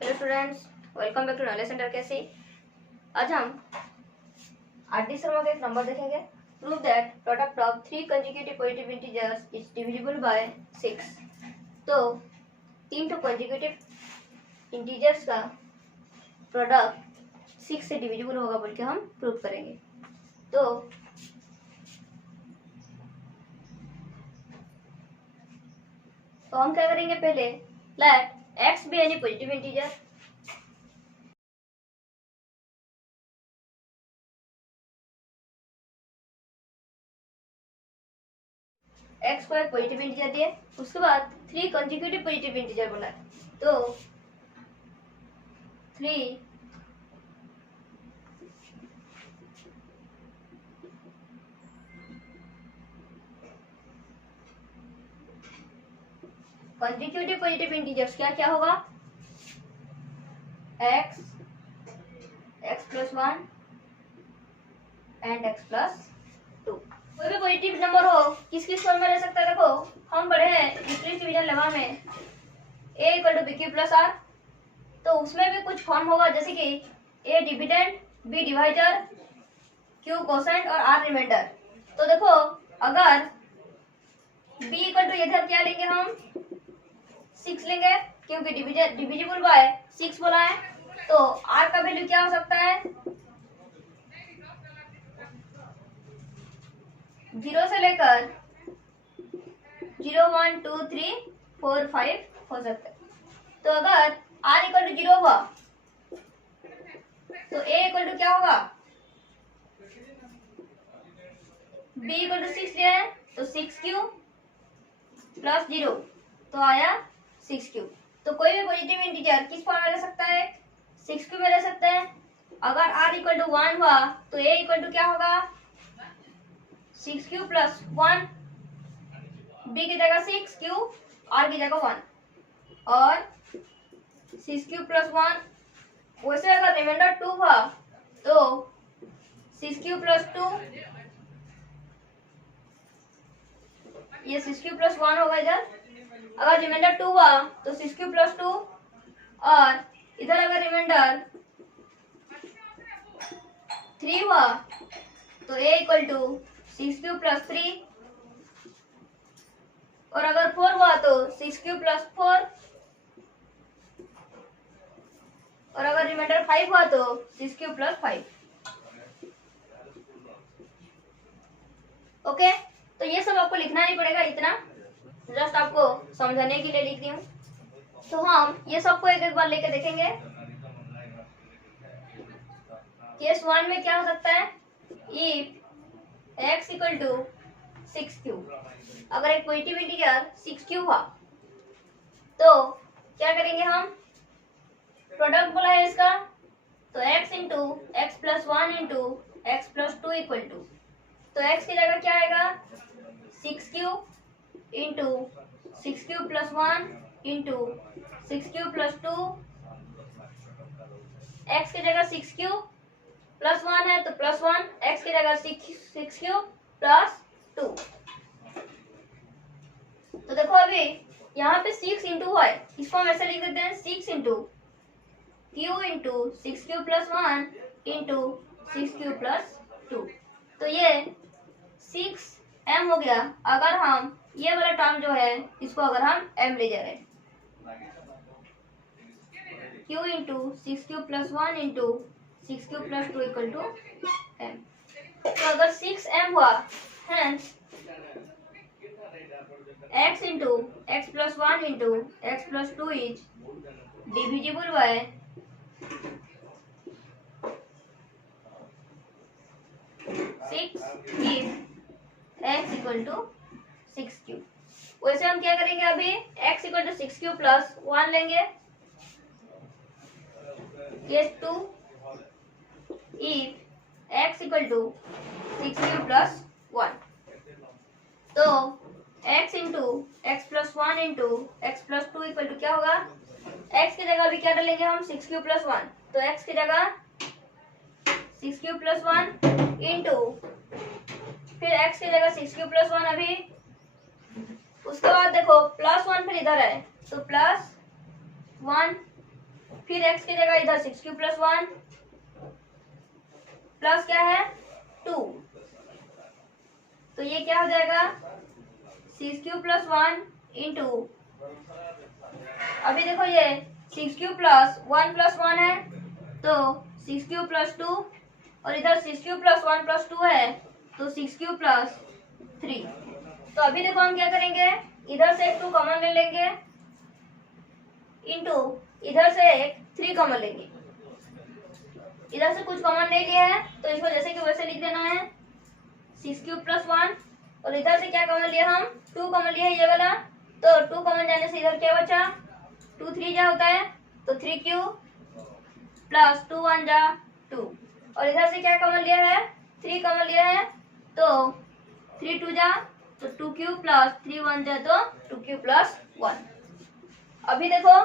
Hello students, welcome back to knowledge centre. कैसे आज हम आर.डी. शर्मा का एक नंबर देखेंगे। Prove that product of 3 consecutive positive integers is divisible by 6। तो 3 तो कंसेक्यूटिव इंटीजर्स का प्रोडक्ट 6 से डिविजिबल होगा बोल के हम प्रूव करेंगे। तो हम क्या करेंगे, पहले let x be any positive integer. x को एक पॉजिटिव इंटीजर दिए, उसके बाद 3 कंसेक्यूटिव पॉजिटिव इंटीजर बोला है। तो 3 कंसेक्यूटिव पॉजिटिव इंटीजर्स क्या क्या होगा, x, x+1 एंड x+2। कोई भी पॉजिटिव नंबर हो किस किस फॉर्म में रह सकता है। देखो हम पढ़े हैं यूक्लिड डिवीजन लेमा में a = bq+r, तो उसमें भी कुछ फॉर्म होगा, जैसे कि a dividend, b divisor, q quotient और r रिमाइंडर। तो देखो अगर b इधर क्या लेंगे, हम 6 लेंगे क्योंकि डिविजिबल बाय 6 बोला है। तो r का वैल्यू क्या हो सकता है, 0 से लेकर 0, 1, 2, 3, 4, 5 हो सकता है। तो अगर r = 0 हुआ तो a क्या होगा, b = 6 लिया है तो 6q + 0 तो आया 6q। तो कोई भी पॉजिटिव इंटीजर किस फॉर्म में रह सकता है, 6q में रह सकता है। अगर r = 1 हुआ तो a क्या होगा, 6q + 1, b की जगह 6q, r की जगह 1 और 6q + 1। वैसे अगर रिमाइंडर 2 हुआ तो 6q + 2, ये 6q + 1 होगा इधर। अगर रिमाइंडर 2 हुआ तो 6q + 2 और इधर अगर रिमाइंडर 3 हुआ तो a = 6q + 3 और अगर 4 हुआ तो 6q + 4 और अगर रिमाइंडर 5 हुआ तो 6q + 5। ओके, तो ये सब आपको लिखना नहीं पड़ेगा, इतना जस्ट आपको समझाने के लिए लिख दी हूँ। तो हम ये सबको एक एक बार लेके देखेंगे। केस 1 में क्या हो सकता है, इफ x = 6q, अगर एक पॉजिटिव इंटीजर 6q हुआ तो क्या करेंगे, हम प्रोडक्ट बोला है इसका, तो x × x+1 × x+2 = तो x की जगह क्या आएगा, 6q × 6q + 1 × 6q + 2। x की जगह 6q + 1 है तो +1, x की जगह 6q + 2। तो देखो अभी यहाँ पे 6 × हुआ है, इसको हम ऐसे लिख देते हैं, 6 × q × 6q + 1 × 6q + 2। तो ये 6m हो गया। अगर हम ये वाला टर्म जो है इसको अगर हम m ले जा रहे हैं, q × 6q + 1 × 6q + 2 = m। तो अगर 6m हुआ, hence x × x+1 × x+2 is divisible by 6 if x = 6q। वैसे हम क्या करेंगे, अभी x = 6q + 1 लेंगे। केस 2, if x = 6q + 1, तो x × x+1 × x+2 = क्या होगा, x की जगह अभी क्या डालेंगे हम, 6q + 1, तो x की जगह 6q + 1 इंटू, फिर x की जगह 6q + 1 अभी, उसके बाद देखो +1 फिर इधर है तो +1 फिर x की जगह इधर 6 क्यूब प्लस 1 प्लस क्या है 2, तो ये क्या हो जाएगा 6 क्यूब प्लस 1 इंटू, अभी देखो ये 6 क्यूब प्लस 1 है तो 6 क्यूब प्लस 2, और इधर 6 क्यूब प्लस 1 प्लस 2 है तो 6 क्यूब प्लस 3। तो अभी देखो हम क्या करेंगे, इधर से एक 2 कॉमन ले लेंगे इंटू इधर से एक 3 कॉमन लेंगे। इधर से कुछ कॉमन नहीं लिया है तो इसको जैसे कि वैसे लिख देना है 6 क्यूब प्लस 1, और इधर से क्या कॉमन लिया हम 2 कॉमन लिया है ये वाला, तो 2 कॉमन जाने से इधर क्या बचा 2 3 जा होता है तो 3 क्यूब प्लस 2 1 जा 2, और इधर से क्या कॉमन लिया है 3 कॉमन लिया है तो 3 2 जा तो 2 क्यूब प्लस 3 1 जा तो 2 क्यूब प्लस 1। अभी देखो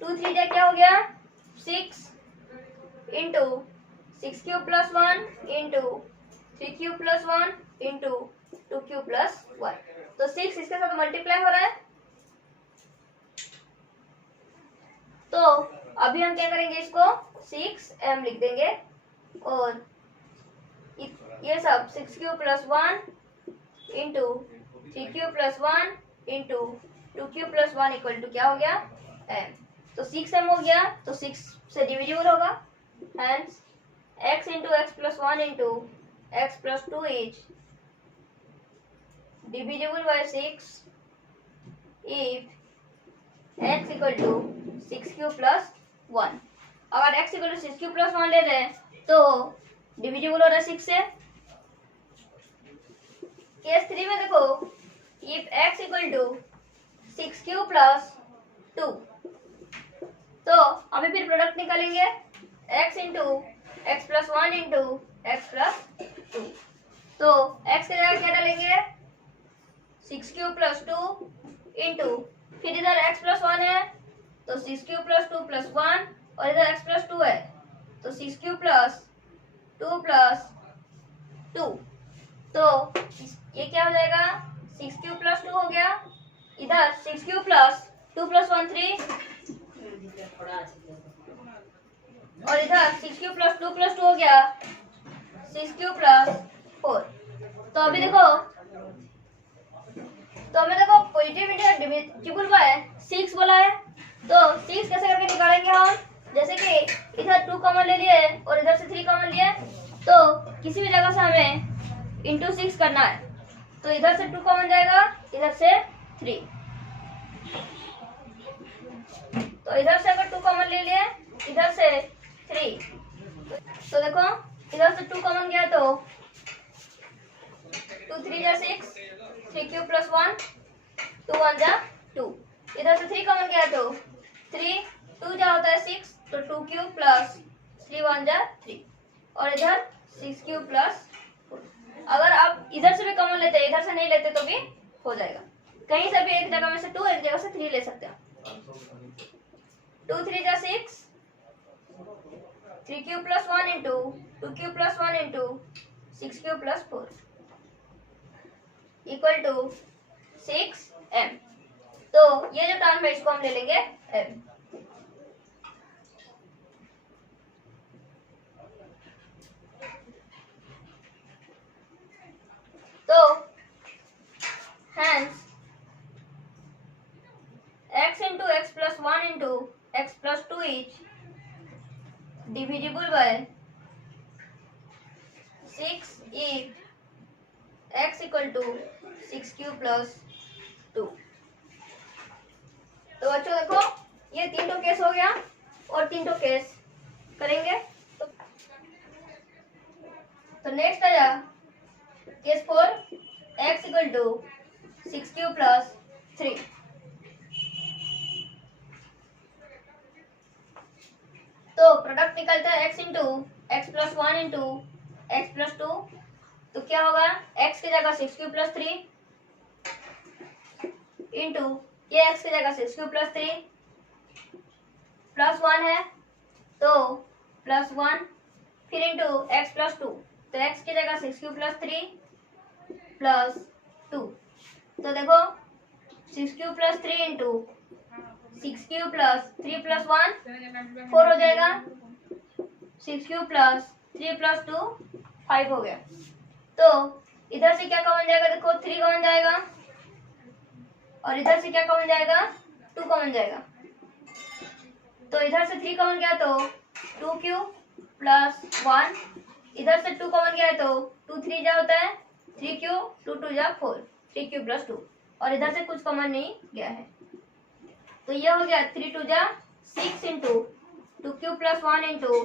2 3 जा क्या हो गया 6 into 6 cube plus 1 into 3 cube plus 1 into 2 cube plus 1, तो 6 इसके साथ मल्टीप्लाई हो रहा है। तो अभी हम क्या करेंगे, इसको 6m लिख देंगे, और ये सब 6 cube plus 1 into 3 cube plus 1 into 2 cube plus 1 equal to क्या हो गया m, तो 6m हो गया, तो 6 से डिविजिबल होगा, hence x into x plus 1 into x plus 2 is divisible by 6 if x equal to 6 cube plus 1। अगर x equal to 6 cube plus 1 ले रहे हैं तो डिविजिबल हो रहा है 6 से। केस 3 में देखो if x equal to 6 cube plus 2, तो अभी फिर प्रोडक्ट निकालेंगे x into x plus 1 into x plus 2, तो x की जगह क्या डालेंगे 6 क्यूब प्लस 2 इंटू, फिर इधर x प्लस 1 है तो 6 क्यूब प्लस 2 प्लस 1, और इधर x प्लस 2 है तो 6 क्यूब प्लस 2 प्लस 2, तो ये क्या हो जाएगा 6 क्यूब प्लस 2 हो गया, इधर 6 क्यूब प्लस 2 प्लस 1 3, और इधर 6 क्यूब प्लस 2 प्लस 2 हो गया 6 क्यूब प्लस 4। तो अभी देखो पॉजिटिव इंटीजर डिविजिबल बाय 6 बोला है, तो 6 कैसे करके निकालेंगे हम, जैसे कि इधर 2 कॉमन ले लिए और इधर से 3 कॉमन लिए, तो किसी भी जगह से हमें इंटू 6 करना है, तो इधर से 2 कॉमन जाएगा इधर से 3, तो इधर से अगर 2 कॉमन ले लिए इधर से 3, तो देखो इधर से 2 कॉमन गया तो 2 3 जा 6, 3 क्यूब प्लस 1 2 1 जा 2, इधर से 3 कॉमन गया तो 3 2 जा होता है 6, तो 2 क्यूब प्लस 3 1 जा 3, और इधर 6 क्यूब प्लस 4। अगर आप इधर से भी कॉमन लेते हैं इधर से नहीं लेते तो भी हो जाएगा, कहीं से भी एक जगह में से 2 एक जगह से 3 ले सकते हैं। 2 3 जा 6, 3 cube plus 1 into 2 cube plus 1 into 6 cube plus 4 equal to 6m। तो ये जो टर्म है इसको हम ले लेंगे m। तो hence x into x plus 1 into x plus 2 is divisible by 6 if x equal to 6 cube plus 2। तो बच्चों देखो ये 3 केस हो गया और 3 केस करेंगे, तो नेक्स्ट आया case 4, x equal to 6 cube plus 3। तो प्रोडक्ट निकलता है x into x plus 1 into x plus 2, तो क्या होगा x की जगह 6 क्यूब प्लस 3 इंटू ये x की जगह 6 क्यूब प्लस 3 प्लस 1 है तो प्लस 1, फिर इंटू एक्स प्लस 2, तो x की जगह 6 क्यूब प्लस 3 प्लस 2, तो देखो 6 cube plus 3 into 6 cube plus 3 plus 1 4 हो जाएगा। 6 क्यूब प्लस 3 प्लस 2 5 हो गया। तो इधर से क्या कॉमन जाएगा, देखो 3 कॉमन जाएगा और इधर से क्या कॉमन जाएगा, 2 कॉमन जाएगा। तो इधर से 3 कॉमन गया तो 2 क्यूब प्लस 1, इधर से 2 कॉमन गया है तो 2 3 जा होता है 3 क्यूब, 2 2 जा 4, 3 क्यूब प्लस 2, और इधर से कुछ कॉमन नहीं गया है। तो ये हो गया 3 2 जा 6 into 2 cube plus 1 into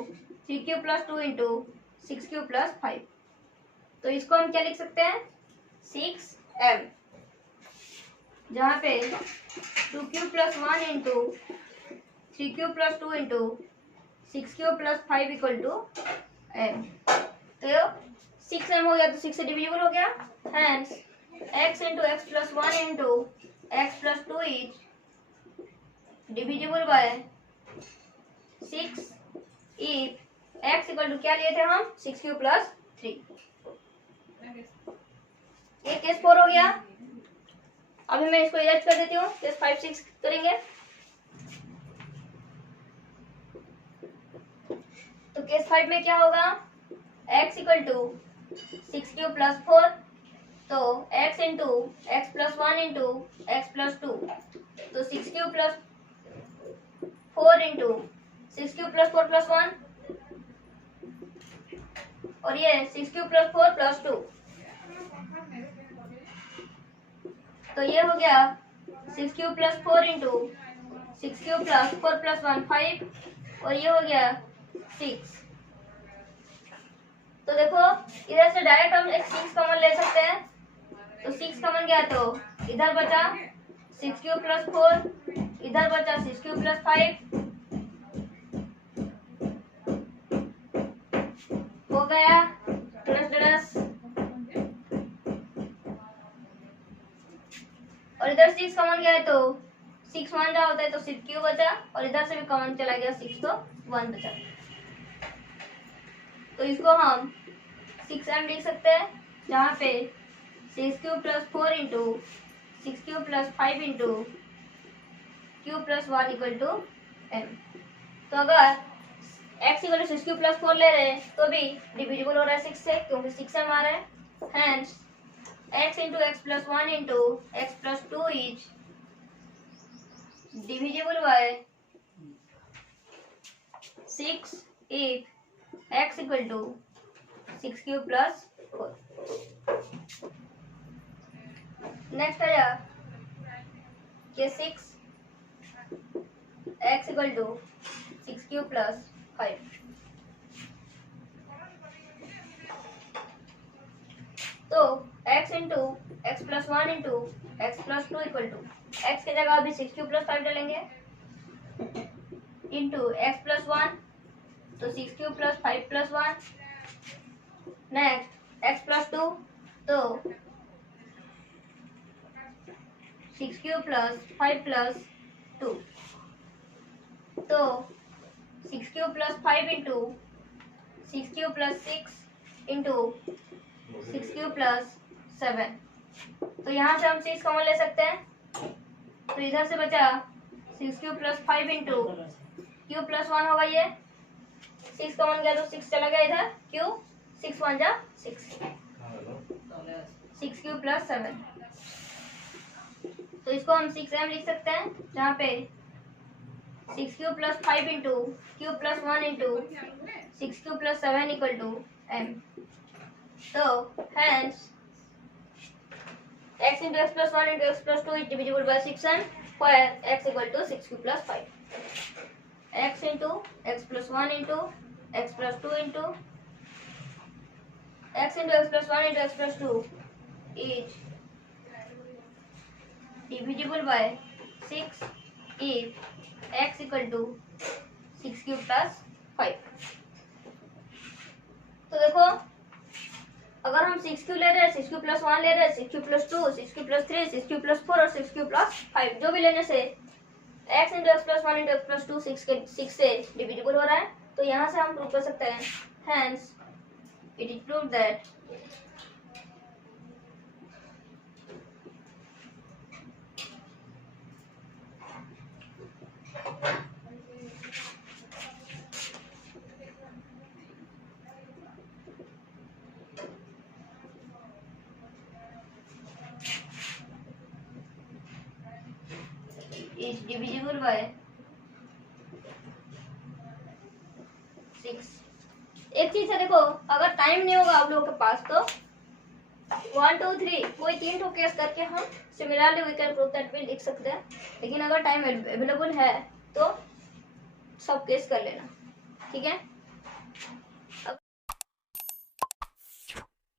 3 cube plus 2 into 6 cube plus 5। तो इसको हम क्या लिख सकते हैं, 6m, जहाँ पे 2 cube plus 1 into 3 cube plus 2 into 6 cube plus 5 equal to m। तो 6m हो गया तो 6 से डिविजिबल हो गया, hence x into x plus 1 into x plus 2 is divisible by 6 if x equal to क्या लिए थे हम, 6 क्यूब प्लस 3। ये केस 4 हो गया। अभी मैं इसको इरेज कर देती हूँ, केस 5 6 करेंगे। तो केस 5 में क्या होगा, x equal to 6 cube plus 4, तो x into x plus 1 into x plus 2, तो 6 cube plus 4 into 6 cube plus 4 plus 1, और ये 6 क्यूब प्लस 4 प्लस 2, तो ये हो गया 6 cube plus 4 into 6 cube plus 4 plus 1 5, और ये हो गया 6। तो देखो इधर से डायरेक्ट हम एक 6 कॉमन ले सकते हैं, तो 6 कॉमन गया तो इधर बचा 6 क्यूब प्लस 4, इधर बचा 6 क्यूब प्लस 5, हो गया प्लस प्लस, और इधर 6 कॉमन गया है तो 6 1 जा होता है तो 6 क्यूब बचा, और इधर से भी कॉमन चला गया 6 तो 1 बचा। तो इसको हम 6m लिख सकते हैं, जहाँ पे 6 cube plus 4 into 6 cube plus 5 into cube plus 1 equal to m। तो अगर x equal to 6 cube plus 4 ले रहे हैं तो भी डिविजिबल हो रहा है 6 से, क्योंकि 6m आ रहा है, hence x into x plus 1 into x plus 2 is divisible by 6 if x equal to 6 cube plus 4। Next आया ये 6 x equal to 6 cube plus 5। तो x into x plus 1 into x plus 2 equal to x की जगह अभी 6 cube plus 5 डालेंगे, into x plus 1, तो 6 cube plus 5 plus 1, next x plus 2, तो 6 cube plus 5 plus 2, तो 6 cube plus 5 into 6 cube plus 6 into 6 cube plus 7। तो यहाँ से हम 6 कॉमन ले सकते हैं, तो इधर से बचा 6 cube plus 5 into cube plus 1 होगा, ये 6 कॉमन गया तो 6 चला गया इधर, क्यूब 6 1 जा 6, 6 क्यूब प्लस 7। तो इसको हम 6m लिख सकते हैं, जहाँ पे 6 cube plus 5 into cube plus 1 into 6 cube plus 7 equal to m। तो hence x into x plus 1 into x plus 2 is divisible by 6m, where x equal to 6 cube plus 5। x into x plus 1 into x plus 2 into x into x plus 1 into x plus 2 is divisible by 6 if x equal to 6 cube plus 5। तो देखो अगर हम 6 cube ले रहे हैं, 6 cube plus 1 ले रहे हैं, 6 cube plus 2, 6 cube plus 3, 6 cube plus 4 और 6 क्यूब प्लस 5, जो भी लेने से x into x plus 1 into x plus 2 6 से डिविजिबल हो रहा है, तो यहाँ से हम प्रूव कर सकते हैं, hence it is prove that is divisible by 6। एक चीज है देखो, अगर टाइम नहीं होगा आप लोगों के पास तो 1 2 3 कोई 3 ठो केस करके हम similarly we can prove that भी लिख सकते हैं। लेकिन अगर टाइम अवेलेबल है तो सब केस कर लेना, ठीक है।